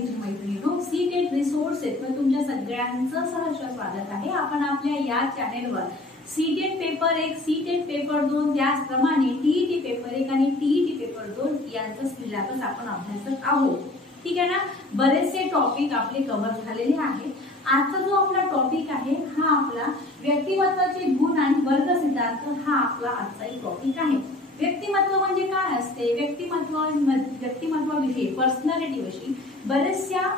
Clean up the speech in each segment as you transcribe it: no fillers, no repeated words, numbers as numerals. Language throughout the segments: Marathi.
मैत्रिणींनो, सीटेट रिसोर्सेस मध्ये तुमच्या सगळ्यांचं सहर्ष स्वागत आहे। आपण आपल्या या चॅनेलवर सीटेट पेपर 1, सीटेट पेपर 2, त्याचप्रमाणे टीईटी पेपर 1 आणि टीईटी पेपर 2 यांचा सिलेबस आपण अभ्यासत आहोत। ठीक आहे ना। बरेचसे टॉपिक आपले कव्हर झालेले आहेत। आजचा जो आपला टॉपिक आहे हा आपला व्यक्तिमत्वाचे गुण आणि वर्ग सिद्धांत हा आपला आजचा एक टॉपिक आहे। व्यक्तिमत्व म्हणजे काय असते, व्यक्तिमत्वाविषयी पर्सनॅलिटी विषयी बरेचशा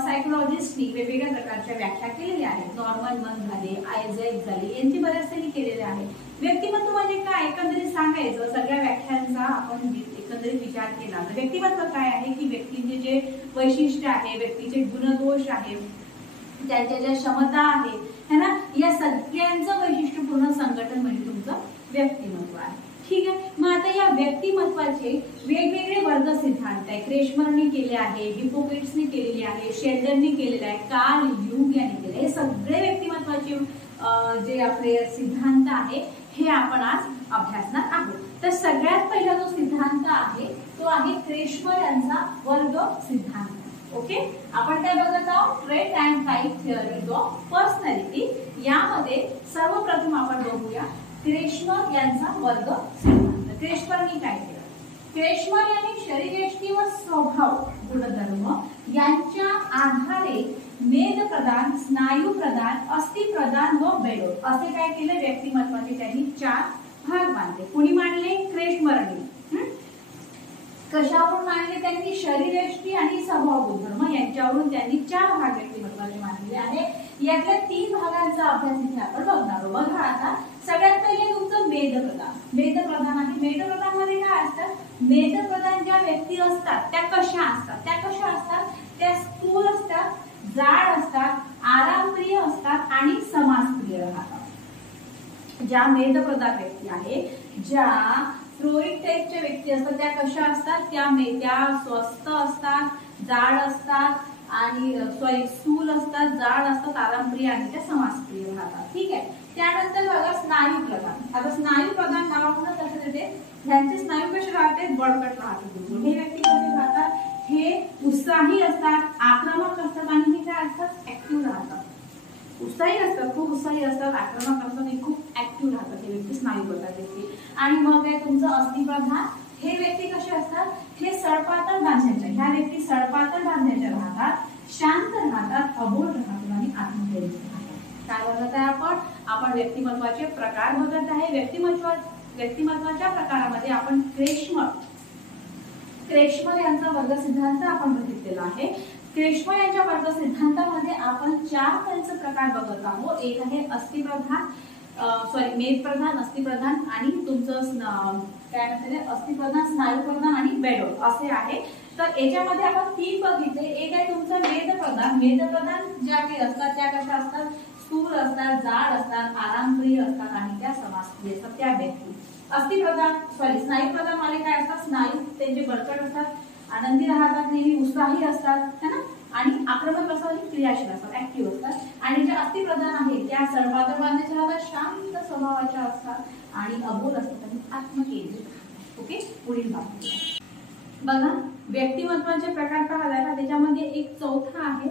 सायकोलॉजिस्टनी वेगवेगळ्या प्रकारच्या व्याख्या केलेल्या आहेत। नॉर्मन मन झाले, आयझॅक झाले, यांची बरेचसे केलेले आहे। व्यक्तिमत्व म्हणजे काय एकंदरीत सांगायचं, सगळ्या व्याख्यांचा आपण एकंदरीत विचार केला तर व्यक्तिमत्व काय आहे की व्यक्तीचे जे वैशिष्ट्य आहे, व्यक्तीचे गुणदोष आहे, त्यांच्या ज्या क्षमता आहे है ना, या सगळ्यांचं वैशिष्ट्यपूर्ण संघटन म्हणजे तुमचं व्यक्तिमत्व आहे। ठीक आहे। मग आता या व्यक्तिमत्वाचे वेगवेगळे वर्ग सिद्धांत आहे। क्रेशमरने केले आहे, हिपोक्रेट्सने केलेले आहे, शेल्डनने केलेले आहे, कार्ल युंग यांनी केले। हे सगळे व्यक्तिमत्वाचे जे आपले सिद्धांत आहे हे आपण आज अभ्यासणार आहोत। तर सगळ्यात पहिला जो सिद्धांत आहे तो आहे क्रेशमर यांचा वर्ग सिद्धांत। ओके, आपण काय बघत आहोत, trait and type theories of personality. यामध्ये सर्वप्रथम आपण बघूया क्रेशमर यांचा वर्ग सिद्धांत। क्रेशमरने काय केलं, क्रेशमर यांनी शरीरयष्टी व स्वभाव गुणधर्म यांच्या आधारे मेद प्रदान, स्नायू प्रदान, अस्थि प्रदान व बेडोल असे काय केले, व्यक्तिमत्वाचे त्यांनी 4 भाग मांडले। कुणी मांडले, क्रेशमरने। कशावरून मांडले त्यांनी, शरीरयष्टी आणि स्वभाव गुणधर्म यांच्यावरून त्यांनी 4 भाग व्यक्तिमत्वाचे मांडले आहे। यातल्या 3 भागांचा अभ्यास इथे आपण बघणार आहोत। बघा आता सगळ्यात पहिले तुमचं मेदप्रधान। मेदप्रधान आहे, मेदप्रधान मध्ये काय असतं, मेदप्रधान ज्या व्यक्ती असतात त्या कशा असतात, त्या स्थूल असतात, जाड असतात, आरामप्रिय असतात आणि समाजप्रिय राहतात। ज्या मेदप्रधान व्यक्ती आहे, ज्या फ्लोइड टाइपच्या व्यक्ती असतात त्या कशा असतात, त्या स्वस्थ असतात, जाड असतात आणि स्थूल असतात, जाड असतात, आरामप्रिय आणि त्या समाजप्रिय राहतात। ठीक आहे। त्यानंतर बघा स्नायू प्रधान। आता स्नायू प्रधान नावावरून कसं येते, ह्यांचे स्नायू कसे राहते, बळकट राहतात। हे व्यक्ती कसे राहतात, हे उत्साही असतात, आक्रमक असतात आणि हे काय असतात, ऍक्टिव्ह राहतात। उत्साही असतात, खूप उत्साही असतात, आक्रमक असतात आणि खूप ऍक्टिव्ह राहतात हे व्यक्ती, स्नायू प्रधान व्यक्ती। आणि मग आहे तुमचं अस्थि प्रधान। हे व्यक्ती कसे असतात, हे सडपातळ बांधण्याच्या, ह्या व्यक्ती सडपातळ बांधण्याच्या राहतात, शांत राहतात, अबोल राहतात आणि आत्मकेंद्रित राहतात। काय बघत आहे आपण व्यक्तिमत्वाचे प्रकार बघत आहे। व्यक्तिमत्वाच्या प्रकारामध्ये आपण क्रेशमर यांचा वर्ग सिद्धांत आपण बघितलेला आहे। क्रेशमर यांच्या वर्ग सिद्धांतामध्ये आपण 4 त्यांचे प्रकार बघत आहोत। एक आहे मेदप्रधान, अस्थिप्रधान आणि तुमचं काय म्हणतात, अस्थिप्रधान, स्नायूप्रधान आणि बेडोल असे आहे। तर याच्यामध्ये आपण 3 बघितले। एक आहे तुमचं मेदप्रधान। मेदप्रधान ज्या काही असतात त्या कशा असतात, स्थूल असतात, जाड असतात, आरामप्रिय असतात आणि त्या समाजप्रिय असतात त्या व्यक्ती। स्नायूप्रधान वाले काय असतात, स्नायू त्यांचे बळकट असतात, आनंदी राहतात, नेहमी उत्साही असतात है ना, आणि आक्रमक असतात आणि क्रियाशील असतात, ऍक्टिव्ह असतात। आणि ज्या अस्थिप्रधान आहेत त्या सडपातळ बांधण्याच्या राहतात, शांत स्वभावाच्या असतात आणि अबोल असतात आणि आत्मकेंद्रित राहतात। ओके, पुढील भाग बघा। व्यक्तिमत्वाचे प्रकार पाहिला ना, त्याच्यामध्ये एक चौथा आहे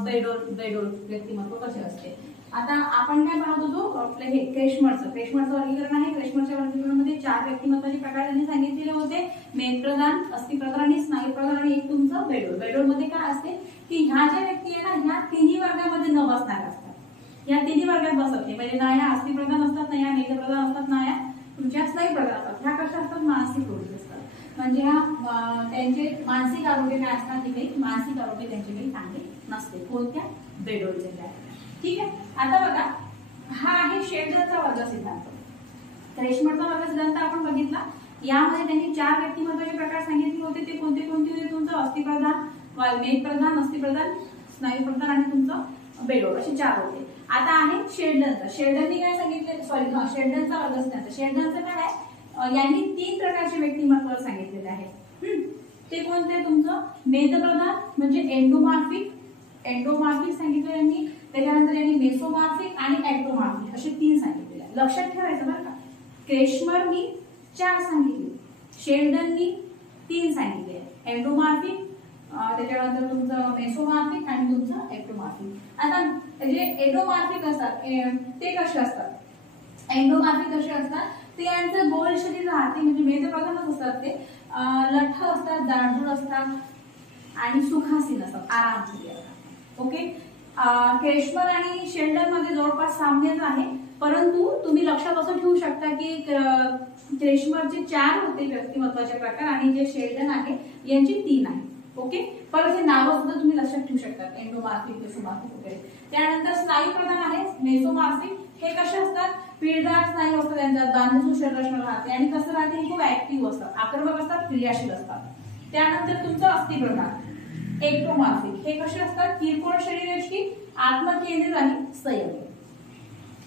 बेडोल व्यक्तिमत्व कसे असते। आता आपण काय पाहत होतो, आपलं हे क्रेशमरचं वर्गीकरण आहे। क्रेशमरच्या वर्गीकरणामध्ये 4 व्यक्तिमत्वाचे प्रकार त्यांनी सांगितलेले होते, मेदप्रधान, अस्थिप्रधान आणि स्नायूप्रधान आणि एक तुमचं बेडोल। बेडोल मध्ये काय असते की ह्या ज्या व्यक्ती आहे ना, ह्या तिन्ही वर्गामध्ये न बसणाऱ्या असतात। या तिन्ही वर्गात बसत नाही, म्हणजे ना या अस्थिप्रधान असतात, ना या मेदप्रधान असतात, ना या तुमच्या स्नायूप्रधान असतात। ह्या कशा असतात, मानसिक रोगी असतात, म्हणजे त्यांचे मानसिक आरोग्य काय असतात, मानसिक आरोग्य त्यांचे काही चांगले नसते। कोणत्या, बेडोलचे। ठीक आहे। आता बघा हा आहे शेल्डनचा वर्ग सिद्धांत। क्रेशमरचा वर्ग सिद्धांत आपण बघितला। यामध्ये त्यांनी 4 व्यक्तिमत्वाचे प्रकार सांगितले होते। ते कोणते होते, तुमचं अस्थिप्रधान, मेदप्रधान, अस्थिप्रधान, स्नायूप्रधान आणि तुमचं बेडोल असे 4 होते। आता आहे शेल्डनचा। शेल्डनने काय सांगितले, शेल्डनचा वर्ग सिद्धांत। शेल्डनचं काय आहे, यांनी 3 प्रकारचे व्यक्तिमत्व सांगितलेले आहे। ते कोणते, तुमचं मेदप्रधान म्हणजे एंडोमॉर्फिक सांगितलं यांनी, त्याच्यानंतर यांनी मेसोमॉर्फिक आणि ऍक्टोमॉर्फिक असे 3 सांगितलेले। लक्षात ठेवायचं बरं का, क्रेशमरनी 4 सांगितले, शेल्डननी 3 सांगितले, एंडोमॉर्फिक, त्याच्यानंतर तुमचं मेसोमॉर्फिक आणि तुमचं एक्टोमॉर्फिक। आता जे एंडोमॉर्फिक असतात ते कसे असतात, एंडोमॉर्फिक कसे असतात, ते यांचं गोल शरीर राहते, म्हणजे मेदप्रधानच असतात, ते लठ्ठ असतात, जाडजूड असतात आणि सुखासीन असतात, आरामशीर असतात। ओके, क्रेशमर आणि शेल्डन मध्ये जवळपास साम्यच आहे, परंतु तुम्ही लक्षात असं ठेवू शकता की क्रेशमरचे 4 होते व्यक्तिमत्वाचे प्रकार आणि जे शेल्डन आहे यांची 3 आहे। ओके, परत हे नावं सुद्धा तुम्ही लक्षात ठेवू शकता, एंडोमॉर्फिक, मेसोमॉर्फिक वगैरे। त्यानंतर स्नायू प्रधान आहे मेसोमॉर्फिक, हे कसे असतात, पिळदार स्नायू असतात, त्यांच्यात बांधीव शरीररचना राहते आणि कसं राहते, हे खूप ऍक्टिव्ह असतात, आक्रमक असतात, क्रियाशील असतात। त्यानंतर तुमचं अस्थिप्रधान एक्टोमॉर्फिक, हे कसे असतात, किरकोळ शरीराची, आत्मकेंद्रित आणि संयमी।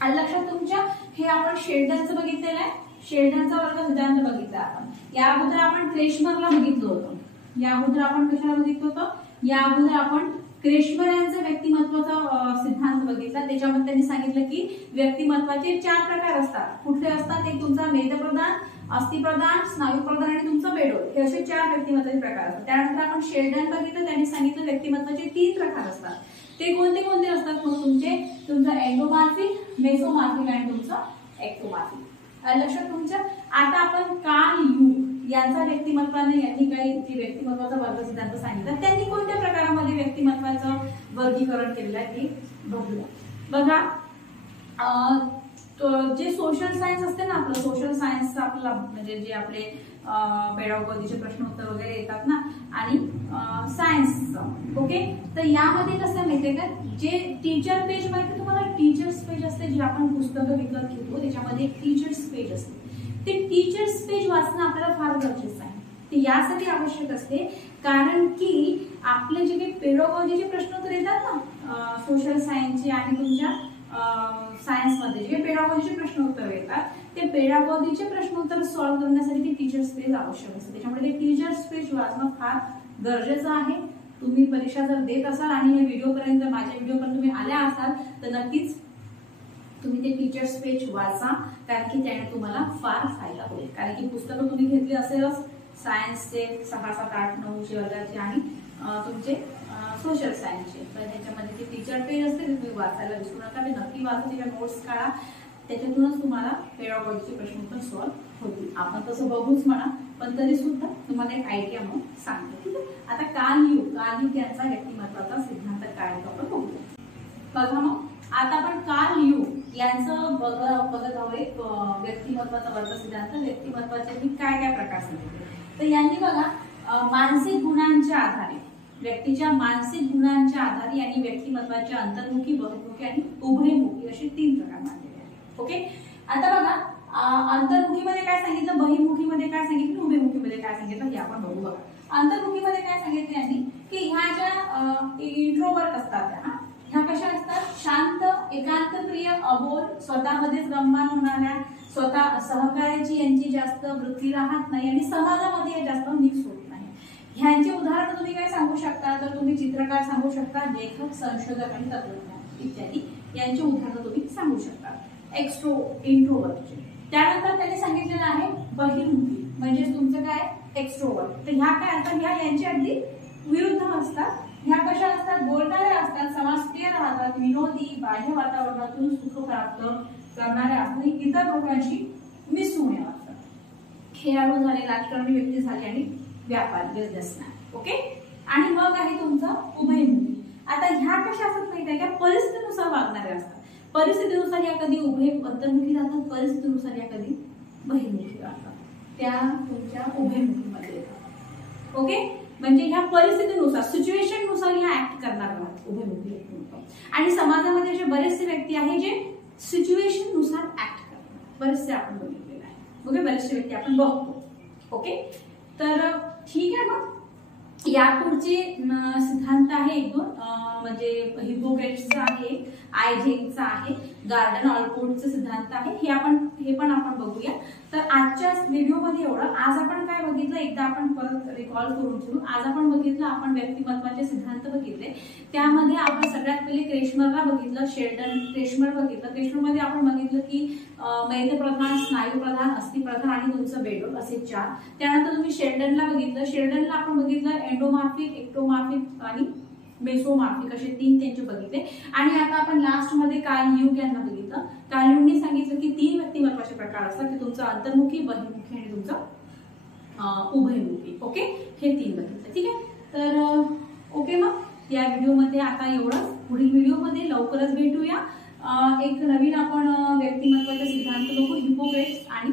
आणि लक्षात तुमच्या हे आपण शेल्डनचं बघितलेलं आहे, शेल्डनचा वर्ग सिद्धांत बघितला आपण, या अगोदर आपण क्रेशमरला बघितलं होतं, या अगोदर आपण कशाला बघितलं होतं, या अगोदर आपण क्रेशमर यांचा व्यक्तिमत्वाचा सिद्धांत बघितला। त्याच्यामध्ये त्यांनी सांगितलं की व्यक्तिमत्वाचे 4 प्रकार असतात, कुठले असतात, एक तुमचा मेदप्रधान, अस्थिप्रधान, स्नायूप्रधान आणि तुमचं बेडोल, हे असे 4 व्यक्तिमत्वाचे प्रकार असतात। त्यानंतर आपण शेल्डन बघितलं, त्यांनी सांगितलं व्यक्तिमत्वाचे 3 प्रकार असतात, ते कोणते कोणते असतात, मग तुमचं एंडोमॉर्फिक, मेसोमॉर्फिक आणि तुमचं एक्टोमॉर्फिक। लक्षात तुमच्या। आता आपण कार्ल युंग यांचा व्यक्तिमत्वाने यांनी काही जे व्यक्तिमत्वाचा वर्ग सिद्धांत सांगितला, त्यांनी कोणत्या प्रकारामध्ये व्यक्तिमत्वाचं वर्गीकरण केलेलं आहे ते बघूया। बघा, जे सोशल सायन्स असते ना, आपलं सोशल सायन्स आपला म्हणजे जे आपले पेडागॉजीचे प्रश्न उत्तर वगैरे येतात ना, आणि सायन्सचं, ओके, तर यामध्ये कसं माहितीये का, जे टीचर पेज माहिती तुम्हाला, टीचर्स पेज असते, जे आपण पुस्तकं विकत घेतो त्याच्यामध्ये एक टीचर्स पेज असते, ते टीचर्स पेज वाचणं आपल्याला फार गरजेचं आहे। ते यासाठी आवश्यक असते कारण की आपले जे काही पेडागॉजीचे प्रश्न उत्तर येतात ना, सोशल सायन्सचे आणि तुमच्या सायन्समध्ये जे पेडागॉजीचे प्रश्न उत्तर येतात, ते पेडागॉजीचे प्रश्न उत्तर सॉल्व्ह करण्यासाठी ते टीचर्स पेज आवश्यक असते। त्याच्यामुळे ते टीचर्स पेज वाचणं फार गरजेचं आहे। तुम्ही परीक्षा जर देत असाल आणि या व्हिडिओपर्यंत, माझ्या व्हिडिओपर्यंत तुम्ही आल्या असाल, तर नक्कीच तुम्ही ते टीचर्स पेज वाचा, कारण की त्याने तुम्हाला फार फायदा होईल। कारण की पुस्तकं तुम्ही घेतली असेलच, सायन्सचे 6, 7, 8, 9 वर्गाचे आणि तुमचे सोशल सायन्सचे, तर त्याच्यामध्ये ते टीचर पेज असते, ते तुम्ही वाचायला विसरू नका, ते नक्की वाचा, त्याच्या नोट्स काढा, त्याच्यातूनच तुम्हाला पेडागॉजीचे प्रश्न उत्तर सॉल्व्ह होतील। आपण तसं बघूच म्हणा, पण तरी सुद्धा तुम्हाला एक आयडिया म्हणून सांगते, ठीक आहे। आता कार्ल युंग यांचा व्यक्तिमत्वाचा सिद्धांत काय तो आपण बघूया। बघा, मग आता आपण कार्ल युंग यांचं बघत आहोत व्यक्तिमत्वाचा वर्ग सिद्धांत, व्यक्तिमत्वाचे काय काय प्रकार सांगितले। तर यांनी बघा, मानसिक गुणांच्या आधारे, व्यक्तीच्या मानसिक गुणांच्या आधारे यांनी व्यक्तिमत्वाच्या अंतर्मुखी, बहिर्मुखी आणि उभयमुखी असे 3 प्रकार मानलेले आहेत। ओके, आता बघा, अंतर्मुखीमध्ये काय सांगितलं, बहिर्मुखीमध्ये काय सांगितलं, उभयमुखीमध्ये काय सांगितलं हे आपण बघू। बघा, अंतर्मुखीमध्ये काय सांगितलं यांनी की ह्या ज्या इंट्रोवर्ट असतात, ह्या कशा असतात, शांत, एकांतप्रिय, अबोल, स्वतःमध्येच रममाण होणाऱ्या, स्वतः सहकार्याची यांची जास्त वृत्ती राहत नाही आणि समाजामध्ये जास्त मिक्स होत नाही। ह्यांचे उदाहरण तुम्ही काय सांगू शकता, तर तुम्ही चित्रकार सांगू शकता, लेखक, संशोधक आणि तत्वज्ञ इत्यादी यांची उदाहरणं तुम्ही सांगू शकता इंट्रोवर्टचे। त्यानंतर त्यांनी सांगितलेलं आहे बहिर्मुखी, म्हणजे तुमचं काय, एक्स्ट्रोवर्ट। तर ह्या काय असतात, ह्या यांची अगदी विरुद्ध असतात। ह्या कशा असतात, बोलणाऱ्या असतात, समाजप्रिय राहतात, विनोदी, बाह्य वातावरणातून सुख प्राप्त करणाऱ्या असतात, इतर लोकांशी मिसळून असतात, खेळाडू झाले, राजकारणी व्यक्ती झाले आणि व्यापारी, बिझनेसमॅन। ओके, आणि मग आहे तुमचं उभयमुखी। आता ह्या कशा असतात माहिती आहे का, परिस्थितीनुसार वागणाऱ्या असतात, परिस्थितीनुसार या कधी अंतर्मुखी जातात, परिस्थितीनुसार या कधी बहिर्मुखी जातात, त्या तुमच्या उभयमुखीमध्ये येतात। ओके, म्हणजे ह्या परिस्थितीनुसार, सिच्युएशन नुसार ह्या ऍक्ट करणार आहात, उभयमुखी आणि समाजामध्ये असे बरेचसे व्यक्ती आहे जे सिच्युएशन नुसार ऍक्ट करतात, बरेचसे आपण बघितलेले आहे। ओके, बरेचसे व्यक्ती आपण बघतो। ओके, तर ठीक आहे, मग यापुढचे सिद्धांत आहे 1-2, म्हणजे हिपोक्रेट्सचा आहे, आयझेकचा आहे, गार्डन ऑलपोर्टचा सिद्धांत आहे, हे पण आपण बघूया। तर आजच्या व्हिडिओमध्ये एवढं। आज आपण काय बघितलं, एकदा आपण परत रिकॉल करून घेऊ। आज आपण बघितलं, आपण व्यक्तिमत्वाचे सिद्धांत बघितले, त्यामध्ये आपण सगळ्यात पहिले क्रेशमरला बघितलं, शेल्डन क्रेशमर बघितलं। क्रेशमरमध्ये आपण बघितलं की मेदप्रधान, स्नायुप्रधान, अस्थिप्रधान आणि तुमचं बेडोल असे 4। त्यानंतर तुम्ही शेल्डनला बघितलं, शेल्डनला आपण बघितलं एंडोमॉर्फिक, एक्टोमॉर्फिक आणि मेसोमॉर्फिक असे 3 त्यांचे बघितले। आणि आता आपण लास्ट मध्ये कार्ल युंग यांना बघितलं। कार्ल युंगने सांगितलं की 3 व्यक्तिमत्वाचे प्रकार असतात, की तुमचं अंतर्मुखी, बहिर्मुखी आणि तुमचं उभयमुखी। ओके, हे 3 बघितले, ठीक आहे। तर ओके, मग या व्हिडिओमध्ये आता एवढंच। पुढील व्हिडिओमध्ये लवकरच भेटूया। एक नवीन आपण व्यक्तिमत्वाचे सिद्धांत बघू, हिपोक्रेट्स आणि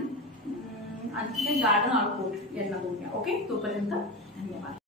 आणखी गार्डन आउटपोर्ट यांना बघूया। ओके, तोपर्यंत धन्यवाद।